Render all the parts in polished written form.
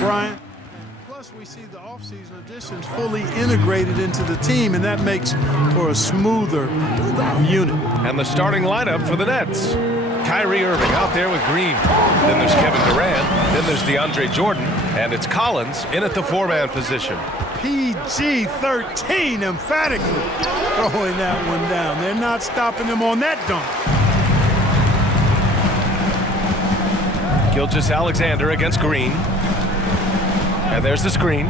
Brian. Plus, we see the offseason additions fully integrated into the team, and that makes for a smoother unit. And the starting lineup for the Nets. Kyrie Irving out there with Green. Then there's Kevin Durant. Then there's DeAndre Jordan. And it's Collins in at the 4-man position. PG-13 emphatically throwing that one down. They're not stopping him on that dunk. Gilgeous-Alexander against Green. And there's the screen.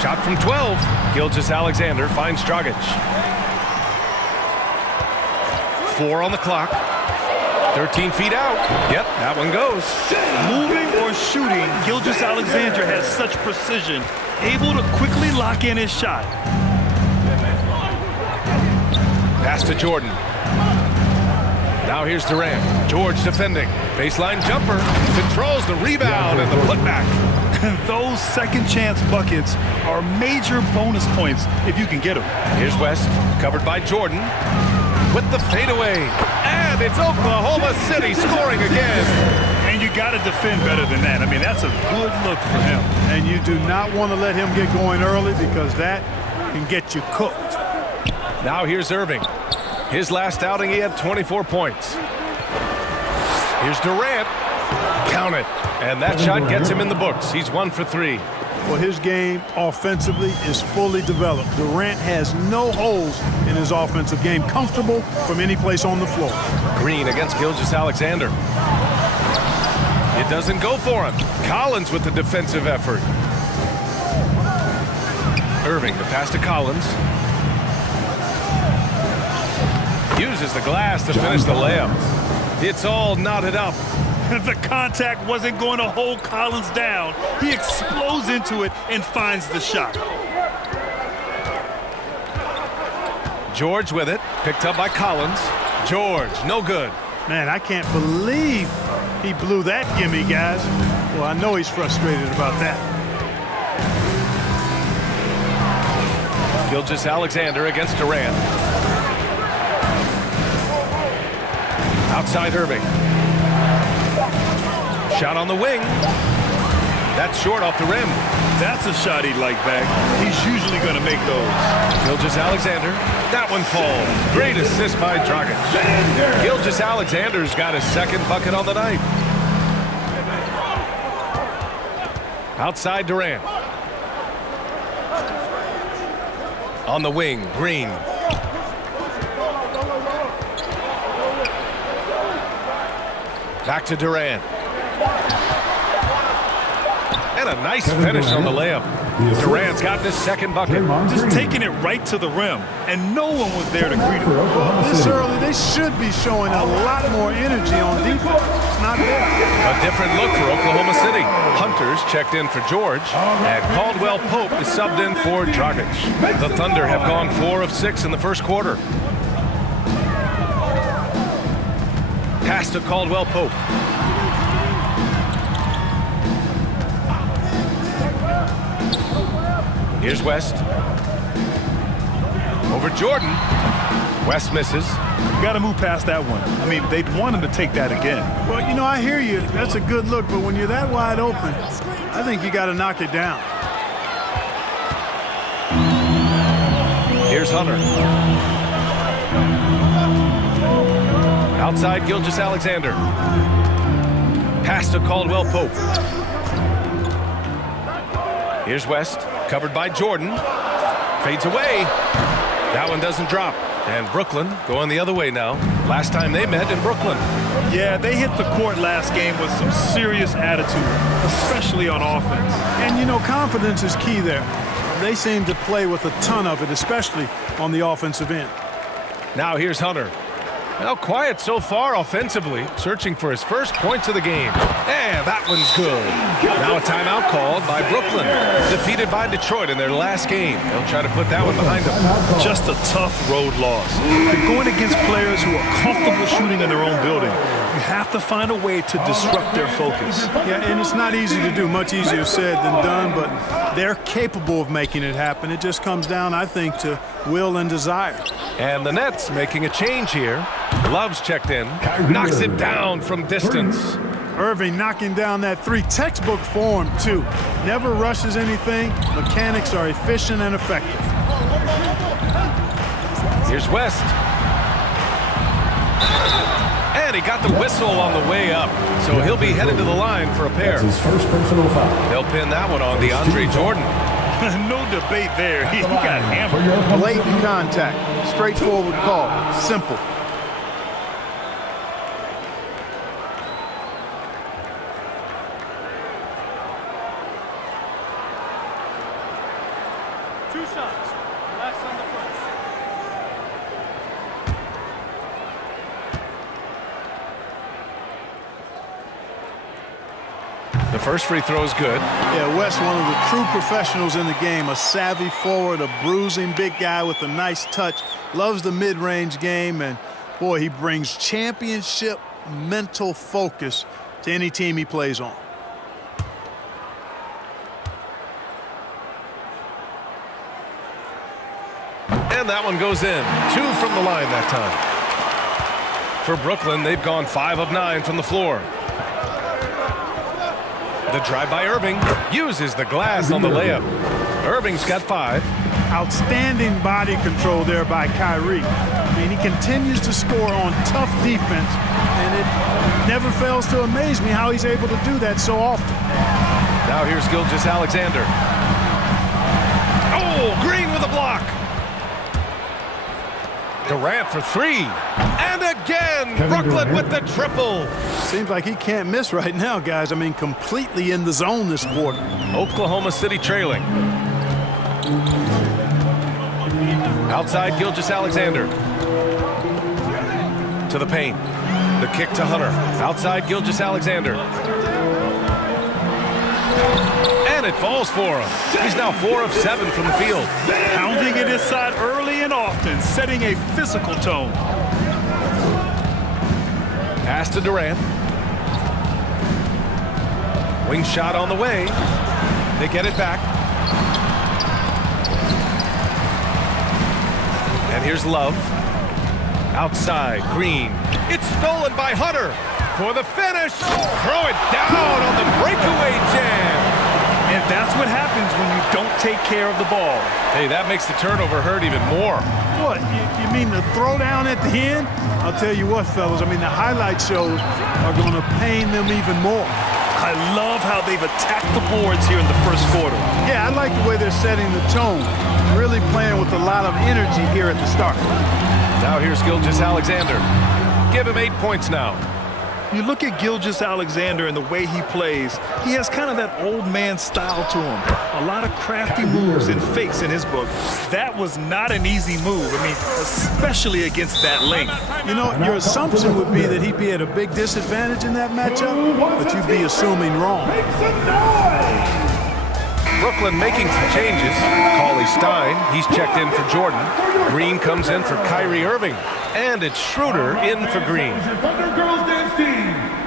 Shot from 12. Gilgeous-Alexander finds Dragic. 4 on the clock. 13 feet out. Yep, that one goes. Moving or shooting, Gilgeous-Alexander has such precision, able to quickly lock in his shot. Pass to Jordan. Now here's Durant. George defending. Baseline jumper. Controls the rebound and the putback. Those second chance buckets are major bonus points if you can get them. Here's West, covered by Jordan. With the fadeaway. And it's Oklahoma City scoring again. And you got to defend better than that. I mean, that's a good look for him. And you do not want to let him get going early because that can get you cooked. Now here's Irving. His last outing, he had 24 points. Here's Durant. Count it. And that shot gets him in the books. He's 1 for 3. Well, his game offensively is fully developed. Durant has no holes in his offensive game. Comfortable from any place on the floor. Green against Gilgeous-Alexander. It doesn't go for him. Collins with the defensive effort. Irving, the pass to Collins. Uses the glass to finish the layup. It's all knotted up. The contact wasn't going to hold Collins down. He explodes into it and finds the shot. George with it. Picked up by Collins. George, no good. Man, I can't believe he blew that gimme, guys. Well, I know he's frustrated about that. Gilgeous-Alexander against Durant. Outside Irving. Shot on the wing. That's short off the rim. That's a shot he'd like back. He's usually going to make those. Gilgeous-Alexander. That one falls. Great assist by Dragic. Gilgeous-Alexander's got his second bucket on the night. Outside Durant. On the wing, Green. Back to Durant. And a nice finish on the layup. Durant's got this second bucket. Just taking it right to the rim, and no one was there to greet him. This early, they should be showing a lot more energy on defense. It's not there. A different look for Oklahoma City. Hunters checked in for George, and Caldwell Pope is subbed in for Dragic. The Thunder have gone 4 of 6 in the first quarter. Pass to Caldwell Pope. Here's West. Over Jordan. West misses. You got to move past that one. I mean, they'd want him to take that again. Well, you know, I hear you. That's a good look, but when you're that wide open, I think you got to knock it down. Here's Hunter. Outside Gilgeous-Alexander. Pass to Caldwell Pope. Here's West, covered by Jordan. Fades away. That one doesn't drop. And Brooklyn going the other way now. Last time they met in Brooklyn. Yeah, they hit the court last game with some serious attitude, especially on offense. And, you know, confidence is key there. They seem to play with a ton of it, especially on the offensive end. Now here's Hunter. Well, quiet so far offensively, searching for his first points of the game. And that one's good. Now a timeout called by Brooklyn, defeated by Detroit in their last game. They'll try to put that one behind them. Just a tough road loss. They're going against players who are comfortable shooting in their own building. You have to find a way to disrupt their focus. Yeah, and it's not easy to do. Much easier said than done, but they're capable of making it happen. It just comes down, I think, to will and desire. And the Nets making a change here. Love's checked in. Knocks it down from distance. Irving knocking down that three. Textbook form, too. Never rushes anything. Mechanics are efficient and effective. Here's West. And he got the whistle on the way up. So he'll be headed to the line for a pair. His first personal foul. They'll pin that one on DeAndre Jordan. No debate there. He got hammered. Blatant contact. Straightforward call. Simple. Two shots. Last on the first. The first free throw is good. Yeah, West, one of the true professionals in the game. A savvy forward, a bruising big guy with a nice touch. Loves the mid-range game, and boy, he brings championship mental focus to any team he plays on. And that one goes in. 2 from the line that time. For Brooklyn, they've gone 5 of 9 from the floor. The drive by Irving uses the glass on the layup. Irving's got 5. Outstanding body control there by Kyrie. I mean, he continues to score on tough defense, and it never fails to amaze me how he's able to do that so often. Now here's Gilgeous-Alexander. Oh, Green with a block. Durant for 3. And again, Brooklyn with the triple. Seems like he can't miss right now, guys. I mean, completely in the zone this quarter. Oklahoma City trailing. Outside Gilgeous-Alexander. To the paint. The kick to Hunter. Outside Gilgeous-Alexander. And it falls for him. He's now 4 of 7 from the field. Pounding it inside early and often, setting a physical tone. Pass to Durant. Wing shot on the way. They get it back. And here's Love. Outside, Green. It's stolen by Hunter for the finish. Throw it down on the breakaway jam. And that's what happens when you don't take care of the ball. Hey, that makes the turnover hurt even more. What, you mean the throwdown at the end? I'll tell you what, fellas, I mean, the highlight shows are going to pain them even more. I love how they've attacked the boards here in the first quarter. Yeah, I like the way they're setting the tone. Really playing with a lot of energy here at the start. Now here's Gilgeous-Alexander. Give him 8 points now. You look at Gilgeous-Alexander and the way he plays, he has kind of that old man style to him. A lot of crafty moves and fakes in his book. That was not an easy move. I mean, especially against that length. You know, your assumption would be that he'd be at a big disadvantage in that matchup, but you'd be assuming wrong. Brooklyn making some changes. Cauley Stein, he's checked in for Jordan. Green comes in for Kyrie Irving. And it's Schroeder in for Green.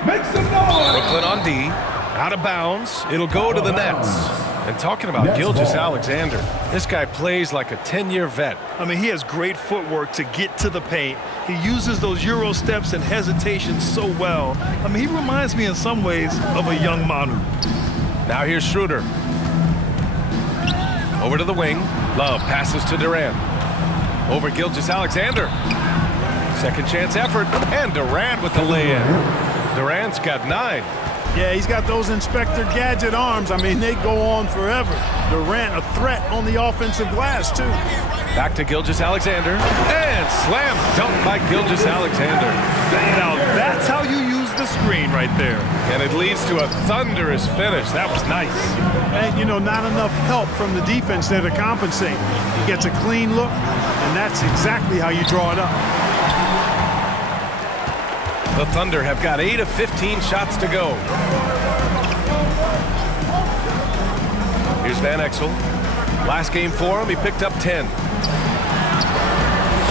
Brooklyn on D. Out of bounds. It'll go to the Nets. And talking about Gilgeous-Alexander, this guy plays like a 10-year vet. I mean, he has great footwork to get to the paint. He uses those Euro steps and hesitations so well. I mean, he reminds me in some ways of a young Manu. Now here's Schroeder. Over to the wing. Love passes to Durant. Over Gilgeous-Alexander. Second chance effort. And Durant with the lay-in. Durant's got 9. Yeah, he's got those Inspector Gadget arms. I mean, they go on forever. Durant, a threat on the offensive glass, too. Back to Gilgeous-Alexander. And slam dunk by Gilgeous-Alexander. Now, that's how you use the screen right there. And it leads to a thunderous finish. That was nice. And, you know, not enough help from the defense there to compensate. He gets a clean look, and that's exactly how you draw it up. The Thunder have got 8 of 15 shots to go. Here's Van Exel. Last game for him, he picked up 10.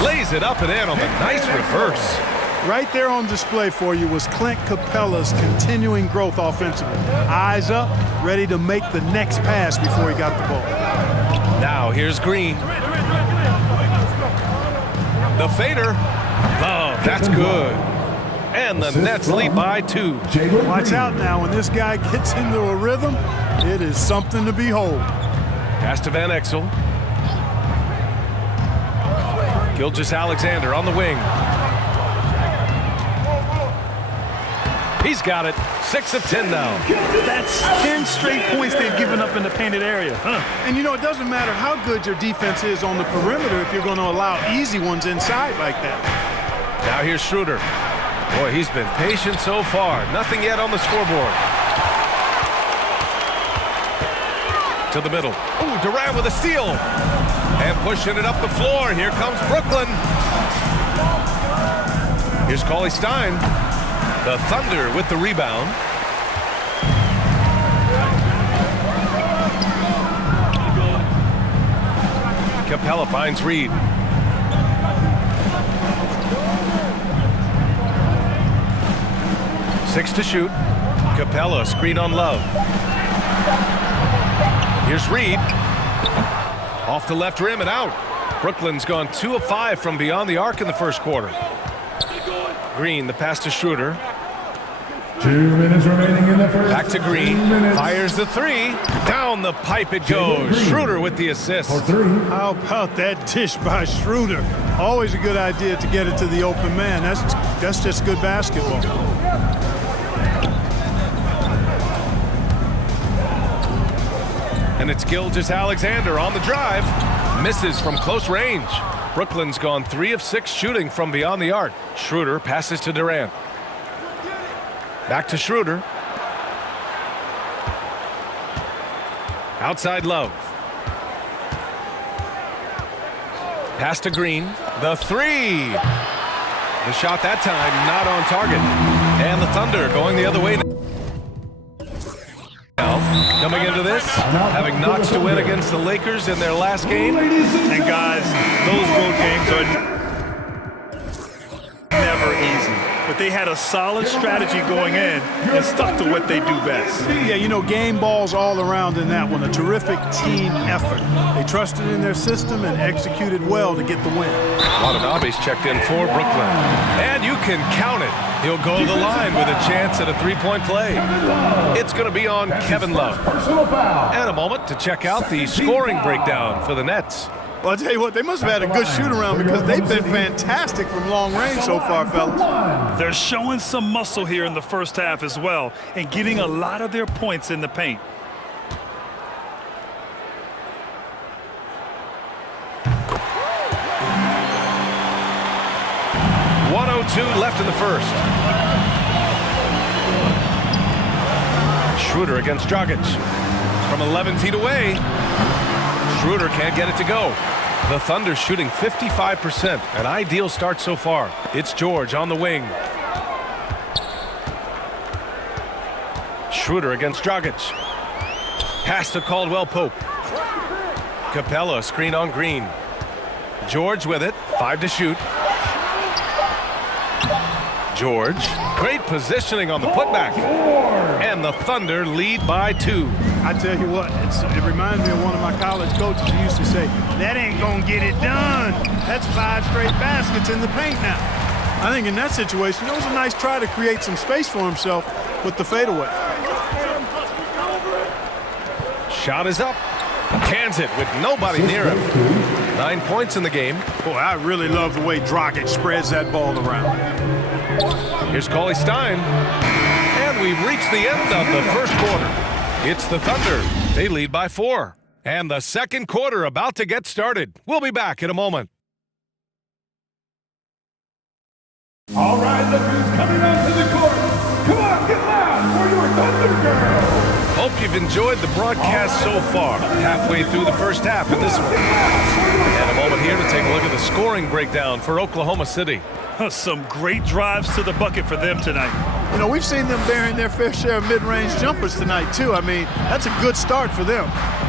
Lays it up and in on the nice reverse. Right there on display for you was Clint Capella's continuing growth offensively. Eyes up, ready to make the next pass before he got the ball. Now here's Green. The fader. Love, that's good. And the Nets lead by 2. Watch out now. When this guy gets into a rhythm, it is something to behold. Pass to Van Exel. Gilgeous-Alexander on the wing. He's got it. 6 of 10 now. That's 10 straight points they've given up in the painted area. And you know, it doesn't matter how good your defense is on the perimeter if you're going to allow easy ones inside like that. Now here's Schroeder. Boy, he's been patient so far. Nothing yet on the scoreboard. To the middle. Ooh, Durant with a steal. And pushing it up the floor. Here comes Brooklyn. Here's Cauley Stein. The Thunder with the rebound. Capella finds Reed. Six to shoot. Capella, screen on Love. Here's Reed. Off the left rim and out. Brooklyn's gone 2 of 5 from beyond the arc in the first quarter. Green, the pass to Schroeder. 2 minutes remaining in the first. Back to Green. Fires the 3. Down the pipe it goes. Schroeder with the assist. How about that dish by Schroeder? Always a good idea to get it to the open man. That's just good basketball. And it's Gilgeous-Alexander on the drive. Misses from close range. Brooklyn's gone 3 of 6 shooting from beyond the arc. Schroeder passes to Durant. Back to Schroeder. Outside Love. Pass to Green. The 3. The shot that time not on target. And the Thunder going the other way now. Coming into this, having notched a win against the Lakers in their last game. And guys, those road games are never easy. But they had a solid strategy going in and stuck to what they do best. Yeah, you know, game balls all around in that one. A terrific team effort. They trusted in their system and executed well to get the win. Watanabe's checked in for Brooklyn. And you can count it. He'll go to the line with a chance at a three-point play. It's going to be on Kevin Love. And a moment to check out the scoring breakdown for the Nets. Well, I'll tell you what, they must have had a good shoot-around because they've been fantastic from long range so far, fellas. They're showing some muscle here in the first half as well and getting a lot of their points in the paint. .102 left in the first. Schroeder against Dragic. From 11 feet away. Schroeder can't get it to go. The Thunder shooting 55%. An ideal start so far. It's George on the wing. Schroeder against Dragic. Pass to Caldwell Pope. Capella, screen on Green. George with it. 5 to shoot. George. Great positioning on the putback. And the Thunder lead by 2. I tell you what, it reminds me of one of my college coaches who used to say, that ain't gonna get it done. That's 5 straight baskets in the paint now. I think in that situation, it was a nice try to create some space for himself with the fadeaway. Shot is up. Cans it with nobody near him. 9 points in the game. Boy, I really love the way Dragic spreads that ball around. Here's Cauley Stein. And we've reached the end of the first quarter. It's the Thunder. They lead by 4. And the second quarter about to get started. We'll be back in a moment. All right, look who's coming onto the court. Come on, get loud for your Thunder girls. Hope you've enjoyed the broadcast so far. Halfway through the first half in this one. And a moment here to take a look at the scoring breakdown for Oklahoma City. Some great drives to the bucket for them tonight. You know, we've seen them bearing their fair share of mid-range jumpers tonight, too. I mean, that's a good start for them.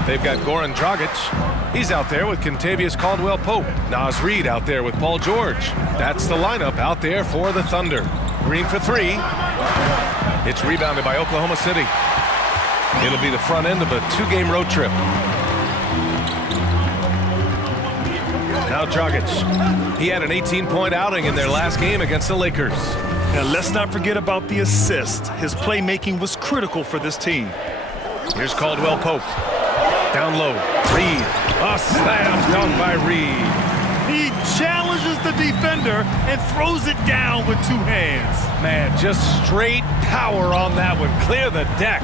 They've got Goran Dragic. He's out there with Kentavious Caldwell-Pope. Naz Reid out there with Paul George. That's the lineup out there for the Thunder. Green for 3. It's rebounded by Oklahoma City. It'll be the front end of a 2-game road trip. Now Dragic. He had an 18-point outing in their last game against the Lakers. And let's not forget about the assist. His playmaking was critical for this team. Here's Caldwell Pope. Down low. Reed. A slam dunk by Reed. He challenges the defender and throws it down with two hands. Man, just straight power on that one. Clear the deck.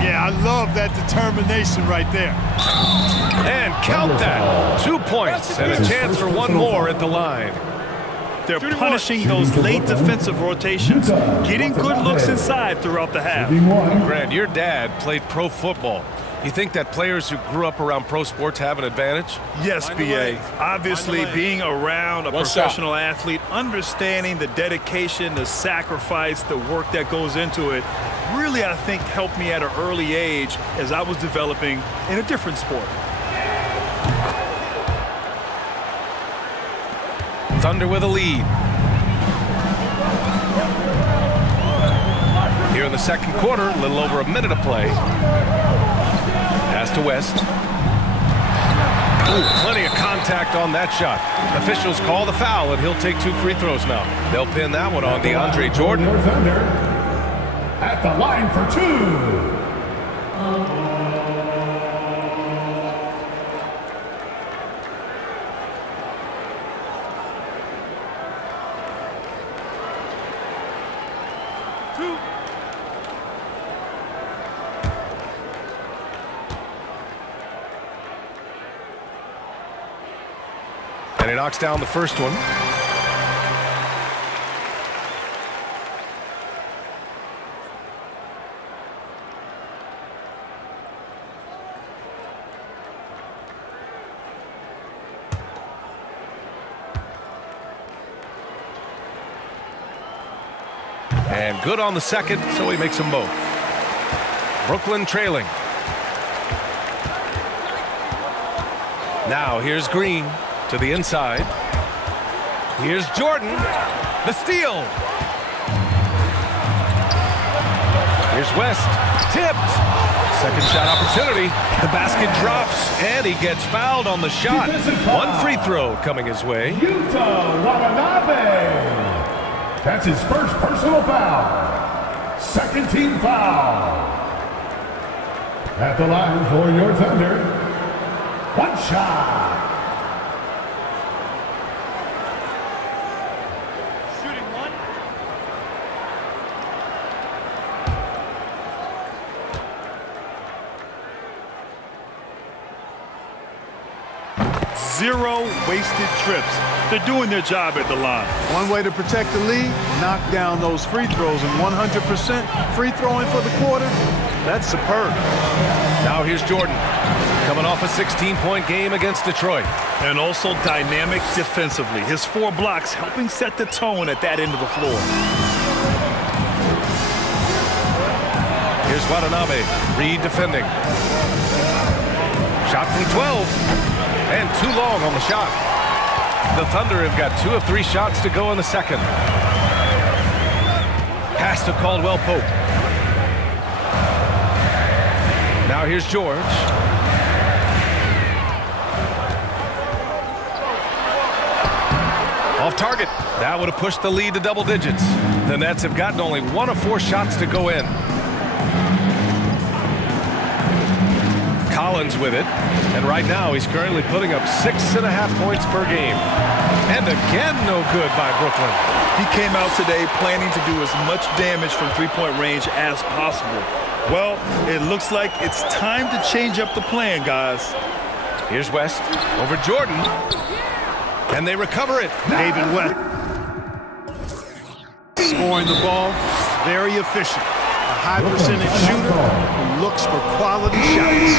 Yeah, I love that determination right there. And count that. 2 points and a chance for one more at the line. They're punishing those late defensive rotations, getting good looks inside throughout the half. Grant, your dad played pro football. You think that players who grew up around pro sports have an advantage? Yes, B.A. Obviously, being around a professional athlete, understanding the dedication, the sacrifice, the work that goes into it, really, I think, helped me at an early age as I was developing in a different sport. Thunder with a lead. Here in the second quarter, a little over a minute of play. Pass to West. Ooh, plenty of contact on that shot. Officials call the foul, and he'll take 2 free throws now. They'll pin that one on DeAndre Jordan. Thunder at the line for 2. And he knocks down the first one. And good on the second, so he makes them both. Brooklyn trailing. Now here's Green. To the inside. Here's Jordan. The steal. Here's West. Tipped. Second shot opportunity. The basket drops, and he gets fouled on the shot. One free throw coming his way. Yuta Watanabe. That's his first personal foul. Second team foul. At the line for your Thunder. One shot. Zero wasted trips. They're doing their job at the line. One way to protect the lead, knock down those free throws, and 100% free throwing for the quarter, that's superb. Now here's Jordan, coming off a 16-point game against Detroit. And also dynamic defensively. His 4 blocks helping set the tone at that end of the floor. Here's Watanabe, Reed defending. Shot from 12. And too long on the shot. The Thunder have got 2 of 3 shots to go in the second. Pass to Caldwell Pope. Now here's George. Off target. That would have pushed the lead to double digits. The Nets have gotten only 1 of 4 shots to go in. Collins with it, and right now he's currently putting up 6.5 points per game. And again, no good by Brooklyn. He came out today planning to do as much damage from 3-point range as possible. Well, it looks like it's time to change up the plan, guys. Here's West over Jordan, and they recover it. David West scoring the ball, very efficient. A high percentage shooter who looks for quality shots.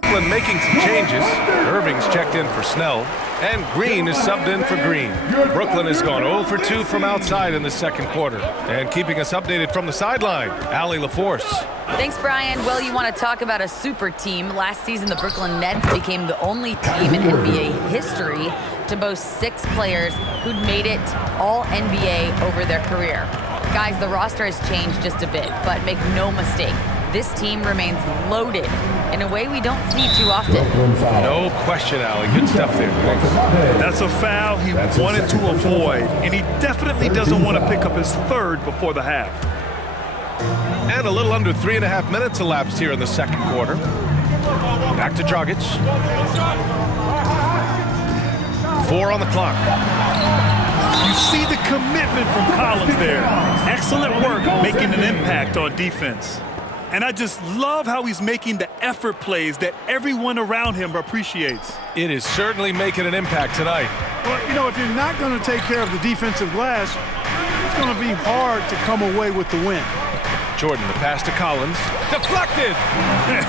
Brooklyn making some changes. Irving's checked in for Snell, and Green is subbed in for Green. Brooklyn has gone 0 for 2 from outside in the second quarter. And keeping us updated from the sideline, Allie LaForce. Thanks, Brian. Well, you want to talk about a super team. Last season, the Brooklyn Nets became the only team in NBA history to boast 6 players who'd made it all NBA over their career. Guys, the roster has changed just a bit, but make no mistake, this team remains loaded in a way we don't see too often. No question, Allie. Good stuff there. That's a foul he wanted to avoid, and he definitely doesn't want to pick up his third before the half. And a little under 3.5 minutes elapsed here in the second quarter. Back to Dragic. 4 on the clock. You see the commitment from Collins there. Excellent work making an impact on defense. And I just love how he's making the effort plays that everyone around him appreciates. It is certainly making an impact tonight. Well, you know, if you're not going to take care of the defensive glass, it's going to be hard to come away with the win. Jordan, the pass to Collins. Deflected!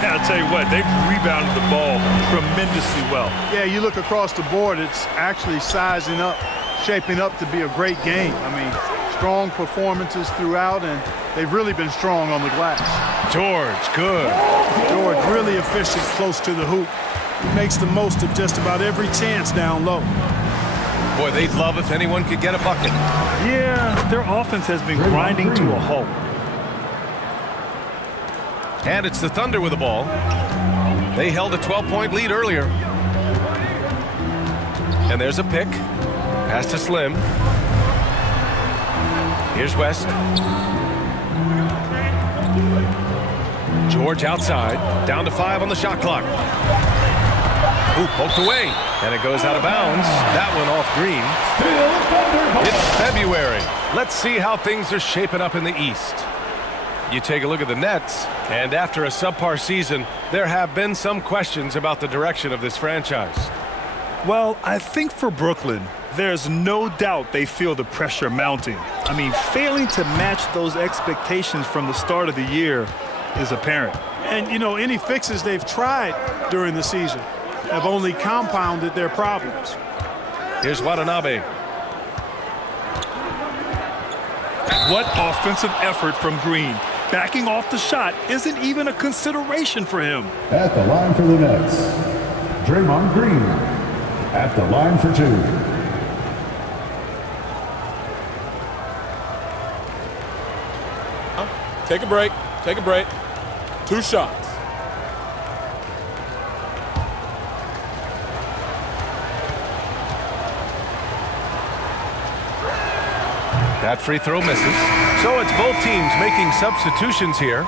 I'll tell you what, they rebounded the ball tremendously well. Yeah, you look across the board, it's actually sizing up, shaping up to be a great game. I mean, strong performances throughout, and they've really been strong on the glass. George, good. George really efficient close to the hoop. He makes the most of just about every chance down low. Boy, they'd love if anyone could get a bucket. Yeah, their offense has been grinding to a halt. And it's the Thunder with the ball. They held a 12-point lead earlier. And there's a pick. Pass to Slim. Here's West. George outside. Down to 5 on the shot clock. Ooh, poked away. And it goes out of bounds. That one off Green. It's February. Let's see how things are shaping up in the East. You take a look at the Nets, and after a subpar season, there have been some questions about the direction of this franchise. Well, I think for Brooklyn, there's no doubt they feel the pressure mounting. I mean, failing to match those expectations from the start of the year is apparent. And, you know, any fixes they've tried during the season have only compounded their problems. Here's Watanabe. What offensive effort from Green. Backing off the shot isn't even a consideration for him. At the line for the Nets, Draymond Green. At the line for 2. Take a break. Take a break. 2 shots. That free throw misses. So it's both teams making substitutions here.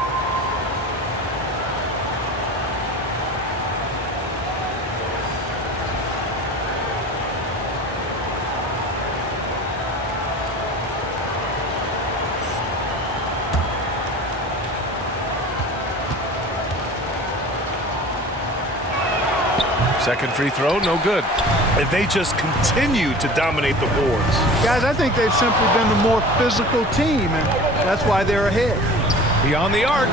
Second free throw, no good. And they just continue to dominate the boards. Guys, I think they've simply been the more physical team, and that's why they're ahead. Beyond the arc.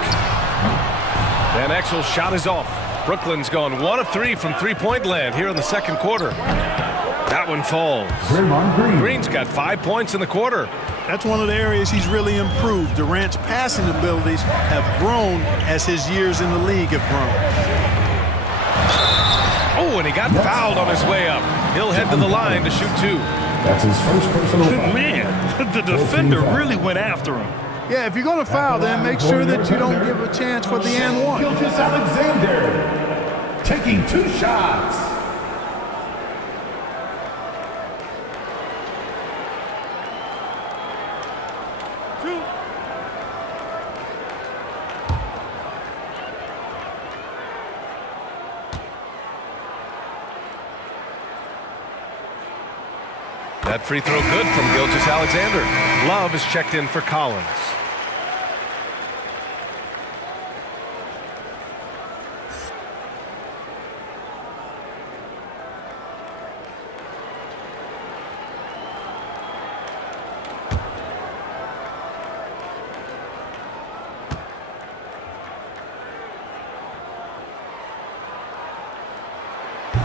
Van Exel's shot is off. Brooklyn's gone 1 of 3 from three-point land here in the second quarter. That one falls. Draymond Green. Green's got 5 points in the quarter. That's one of the areas he's really improved. Durant's passing abilities have grown as his years in the league have grown. Oh, and he got fouled on his way up. He'll head to the line to shoot 2. That's his first personal foul. Man, the defender really went after him. Yeah, if you're going to foul, then make sure that you don't give a chance for the and one. Alexander taking 2 shots. That free throw good from Gilgeous-Alexander. Love is checked in for Collins.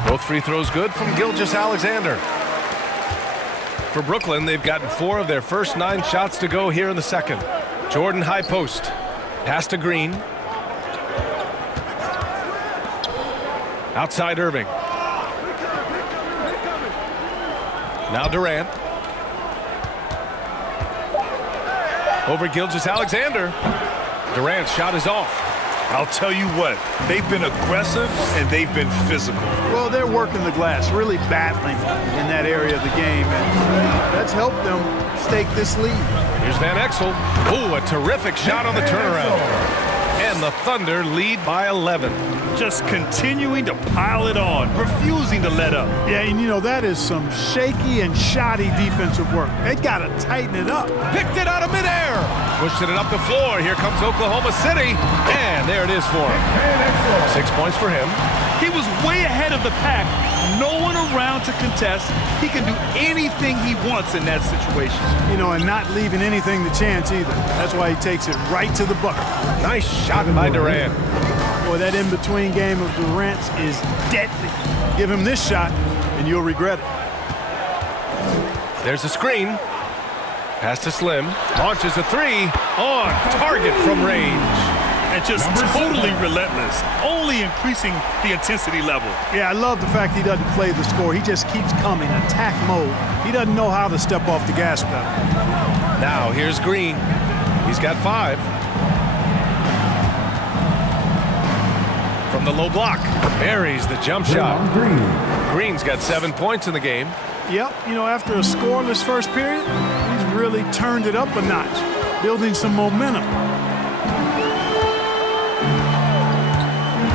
Both free throws good from Gilgeous-Alexander. For Brooklyn, they've gotten 4 of their first 9 shots to go here in the second. Jordan high post. Pass to Green. Outside Irving. Now Durant. Over Gilgeous-Alexander. Durant's shot is off. I'll tell you what, they've been aggressive and they've been physical. Well, they're working the glass, really battling in that area of the game, and that's helped them stake this lead. Here's Van Exel. Ooh, a terrific shot on the turnaround. And the Thunder lead by 11. Just continuing to pile it on, refusing to let up. Yeah, and you know, that is some shaky and shoddy defensive work. They got to tighten it up. Picked it out of midair. Pushing it up the floor. Here comes Oklahoma City. And there it is for him. 6 points for him. He was way ahead of the pack. No one around to contest. He can do anything he wants in that situation. You know, and not leaving anything to chance either. That's why he takes it right to the bucket. Nice shot by Durant. Boy, that in-between game of Durant's is deadly. Give him this shot, and you'll regret it. There's a screen. Pass to Slim. Launches a three. On target from range. And just totally relentless, only increasing the intensity level. Yeah, I love the fact he doesn't play the score. He just keeps coming, attack mode. He doesn't know how to step off the gas pedal. Now here's Green. He's got 5. From the low block. Buries the jump shot. Green's got 7 points in the game. Yep, you know, after a scoreless first period, he's really turned it up a notch, building some momentum.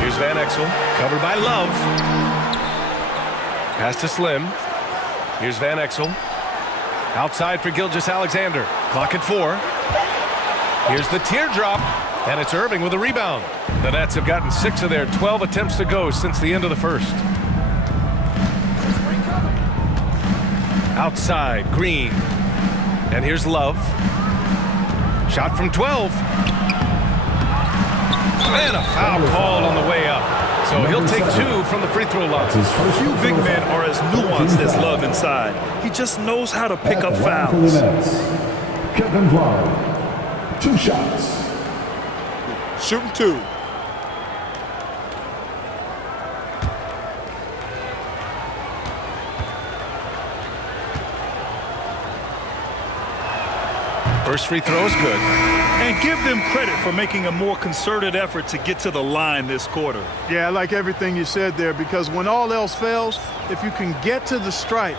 Here's Van Exel, covered by Love. Pass to Slim. Here's Van Exel. Outside for Gilgeous-Alexander. Clock at 4. Here's the teardrop, and it's Irving with a rebound. The Nets have gotten 6 of their 12 attempts to go since the end of the first. Outside, Green. And here's Love. Shot from 12. And a foul called on the way up. So he'll take 2 from the free throw line. Few big men are as nuanced as Love inside. He just knows how to pick up fouls. Kevin Love, 2 shots. Shooting 2. First free throw is good. And give them credit for making a more concerted effort to get to the line this quarter. Yeah, I like everything you said there, because when all else fails, if you can get to the stripe,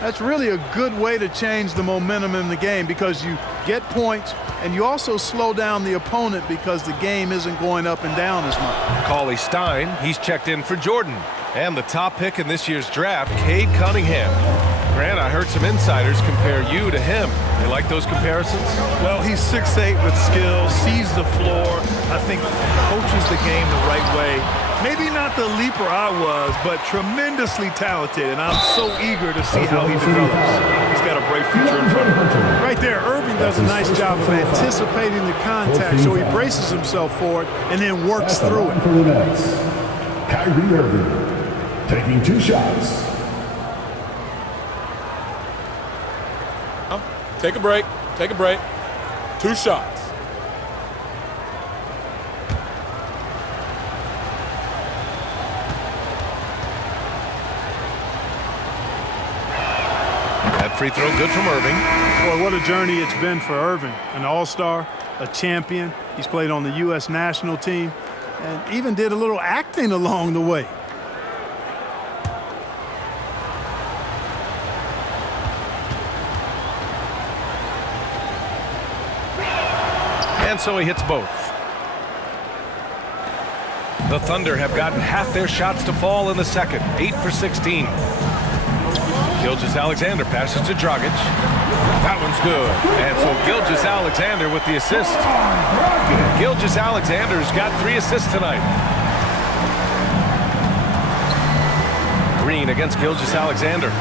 that's really a good way to change the momentum in the game, because you get points and you also slow down the opponent because the game isn't going up and down as much. Cauley Stein, he's checked in for Jordan. And the top pick in this year's draft, Cade Cunningham. Grant, I heard some insiders compare you to him. You like those comparisons? Well, he's 6'8" with skill, sees the floor. I think coaches the game the right way. Maybe not the leaper I was, but tremendously talented, and I'm so eager to see how he develops. He's got a bright future in front of him. Right there, Irving does a nice job of anticipating the contact, so he braces himself for it and then works through it. For the Nets, Kyrie Irving taking 2 shots. Take a break. Take a break. 2 shots. That free throw good from Irving. Boy, what a journey it's been for Irving. An all-star, a champion. He's played on the U.S. national team and even did a little acting along the way. And so he hits both. The Thunder have gotten half their shots to fall in the second. 8 for 16. Gilgeous-Alexander passes to Dragic. That one's good. And so Gilgeous-Alexander with the assist. Gilgeous-Alexander's got 3 assists tonight. Green against Gilgeous-Alexander.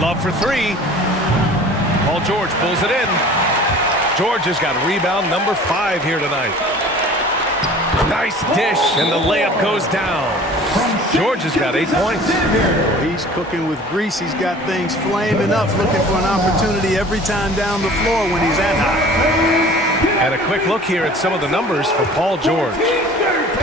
Love for 3. Paul George pulls it in. George has got rebound number 5 here tonight. Nice dish, and the layup goes down. George has got 8 points. He's cooking with grease. He's got things flaming up, looking for an opportunity every time down the floor when he's that hot. And a quick look here at some of the numbers for Paul George.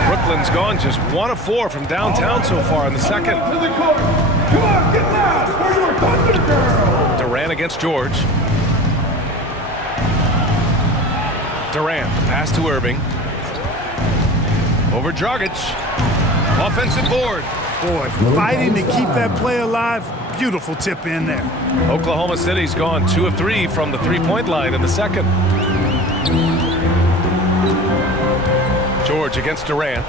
Brooklyn's gone just 1 of 4 from downtown so far in the second. To the court. Come on, get loud for your Thunder Girl. Durant against George. Durant, the pass to Irving. Over Dragic. Offensive board. Boy, fighting to keep that play alive. Beautiful tip in there. Oklahoma City's gone 2 of 3 from the three-point line in the second. George against Durant.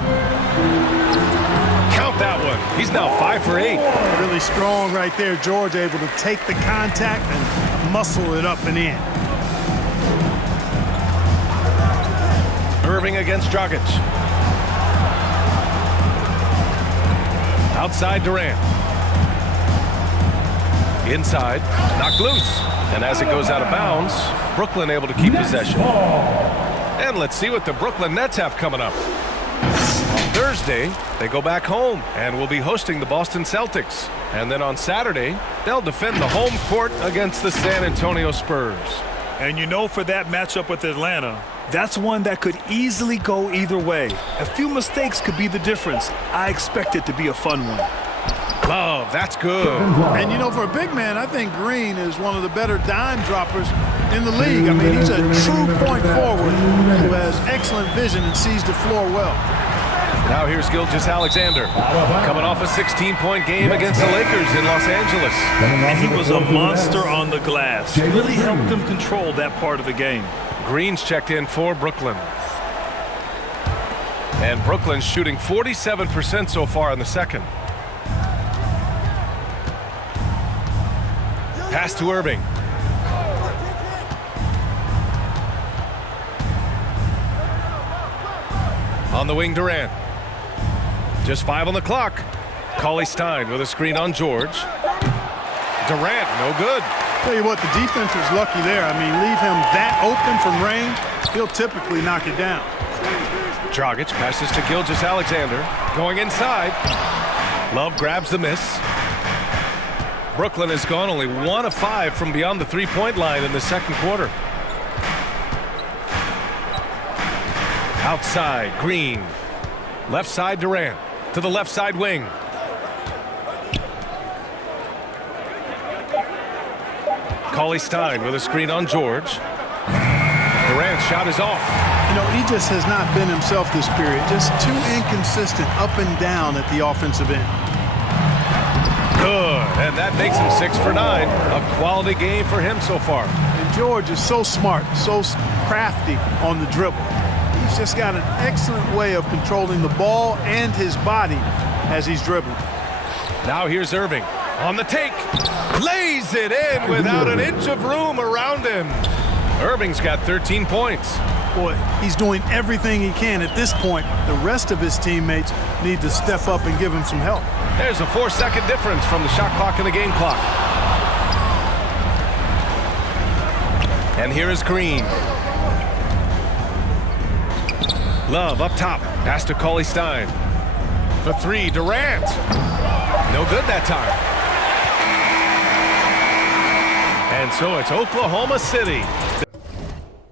Count that one. He's now 5 for 8. Really strong right there. George able to take the contact and muscle it up and in. Irving against Dragic. Outside Durant. Inside, knocked loose. And as it goes out of bounds, Brooklyn able to keep possession. And let's see what the Brooklyn Nets have coming up. On Thursday, they go back home and will be hosting the Boston Celtics. And then on Saturday, they'll defend the home court against the San Antonio Spurs. And you know, for that matchup with Atlanta, that's one that could easily go either way. A few mistakes could be the difference. I expect it to be a fun one. Love, that's good. And you know, for a big man, I think Green is one of the better dime droppers in the league. I mean, he's a true point forward who has excellent vision and sees the floor well. Now here's Gilgeous-Alexander coming off a 16-point game against the Lakers in Los Angeles. And he was a monster on the glass. Really helped them control that part of the game. Green's checked in for Brooklyn. And Brooklyn's shooting 47% so far in the second. Pass to Irving. On the wing, Durant. Just 5 on the clock. Cauley-Stein with a screen on George. Durant, no good. Tell you what, the defense was lucky there. I mean, leave him that open from range, he'll typically knock it down. Dragic passes to Gilgeous-Alexander. Going inside. Love grabs the miss. Brooklyn has gone only 1 of 5 from beyond the three-point line in the second quarter. Outside, Green. Left side, Durant. To the left side wing. Cauley-Stein with a screen on George. Durant's shot is off. You know, he just has not been himself this period. Just too inconsistent up and down at the offensive end. Good, and that makes him 6 for 9. A quality game for him so far. And George is so smart, so crafty on the dribble. He's just got an excellent way of controlling the ball and his body as he's dribbling. Now here's Irving on the take. Lays it in without an inch of room around him. Irving's got 13 points. Boy, he's doing everything he can at this point. The rest of his teammates need to step up and give him some help. There's a 4-second difference from the shot clock and the game clock. And here is Green. Love up top. Pass to Cauley-Stein. For 3, Durant. No good that time. And so it's Oklahoma City.